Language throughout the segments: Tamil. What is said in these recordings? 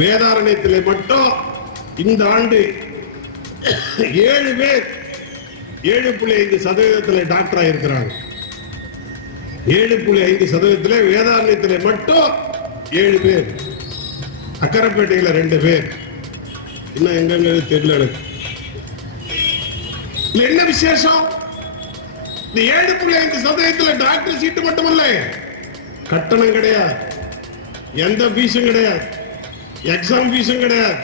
வேதாரண்யத்திலே மட்டும் இந்த ஆண்டு 7 பேர் 7.5% டாக்டர் ஆயிருக்கிறாங்க. 7.5% வேதாரண்யத்திலே மட்டும் 7 பேர், அக்கரைப்பேட்டையில 2 பேர், இன்னும் எங்க தெரியல எனக்கு. என்ன விசேஷம்? இந்த 7.5% டாக்டர் சீட்டு மட்டுமல்ல, கட்டணம் கிடையாது, எந்த ஃபீஸும் கிடையாது, எக்ஸாம் ஃபீஸும் கிடையாது.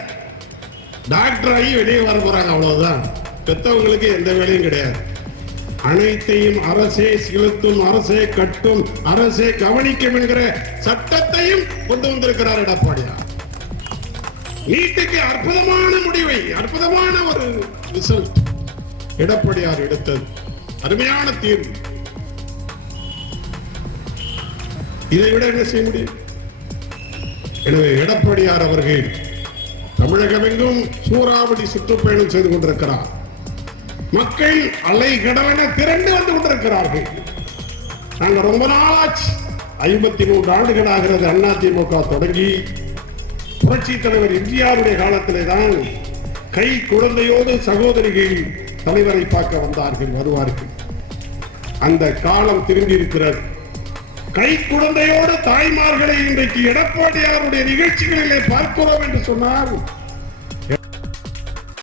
டாக்டர் ஆகி வெளியே வர போறாங்க, அவ்வளவுதான். பெற்றவங்களுக்கு எந்த வேலையும் கிடையாது. அனைத்தையும் அரசே செலுத்தும், அரசே கட்டும், அரசே கவனிக்கும் என்கிற சட்டத்தையும் கொண்டு வந்திருக்கிறார் எடப்பாடியார். நீட்டுக்கு அற்புதமான முடிவை, அற்புதமான ஒரு ரிசல்ட் எடப்பாடியார் எடுத்தது, அருமையான தீர்வு. இதை விட என்ன செய்ய முடியும்? எனவே எடப்பாடியார் அவர்கள் தமிழகமெங்கும் சூறாவளி சுற்றுப்பயணம் செய்து கொண்டிருக்கிறார். மக்கள் அலை கடவென திரண்டு வந்து கொண்டிருக்கிறார்கள். நாங்கள் ரொம்ப நாளாச்சு, 53 ஆண்டுகள் ஆகிறது அதிமுக தொடங்கி. புரட்சி தலைவர் எம்ஜிஆருடைய காலத்திலே தான் கை குழந்தையோடு சகோதரிகள் தலைவரை பார்க்க வந்தார்கள், வருவார்கள். அந்த காலம் திரும்பி இருக்கிறது. கை குழந்தையோடு தாய்மார்களை இன்றைக்கு எடப்பாடியாருடைய நிகழ்ச்சிகளிலே பார்க்கிறோம் என்று சொன்னால்